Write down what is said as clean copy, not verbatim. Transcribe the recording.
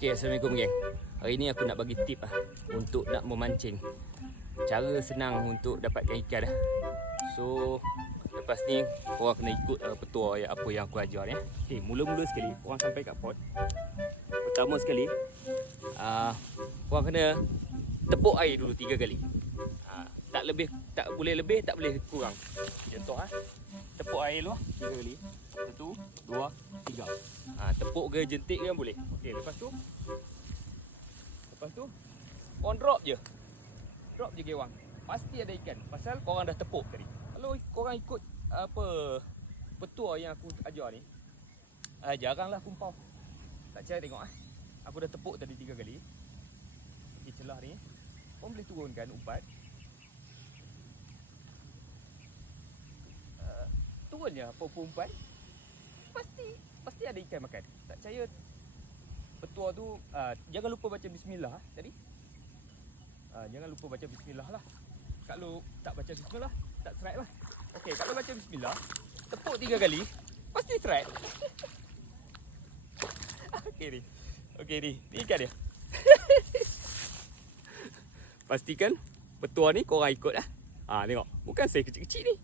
Okay, Assalamualaikum geng. Hari ni aku nak bagi tip untuk nak memancing. Cara senang untuk dapatkan ikan So, lepas ni korang kena ikut petua apa yang aku ajar ni. Okay, mula-mula sekali korang sampai kat pot. Pertama sekali, korang kena tepuk air dulu 3 kali. Tak lebih, tak boleh lebih, tak boleh kurang. Contoh tepuk air dulu 3 kali. 1, 2, 3. Tepuk ke jentik ke boleh. Okey, lepas tu korang drop je. Drop je gewang. Pasti ada ikan pasal korang dah tepuk tadi. Kalau korang ikut apa petua yang aku ajar ni, jaranglah kumpau. Tak percaya tengok Aku dah tepuk tadi 3 kali. Okey, celah ni korang boleh turunkan umpat. Turun je apa umpat. Pasti ada ikan makan. Tak percaya petua tu, jangan lupa baca bismillah tadi. Jangan lupa baca bismillah lah. Kalau tak baca bismillah, tak strike lah. Okey, kalau baca bismillah, tepuk 3 kali, pasti strike. Okey ni ikan dia. Pastikan petua ni korang ikut lah. Tengok, bukan saya kecil-kecil ni.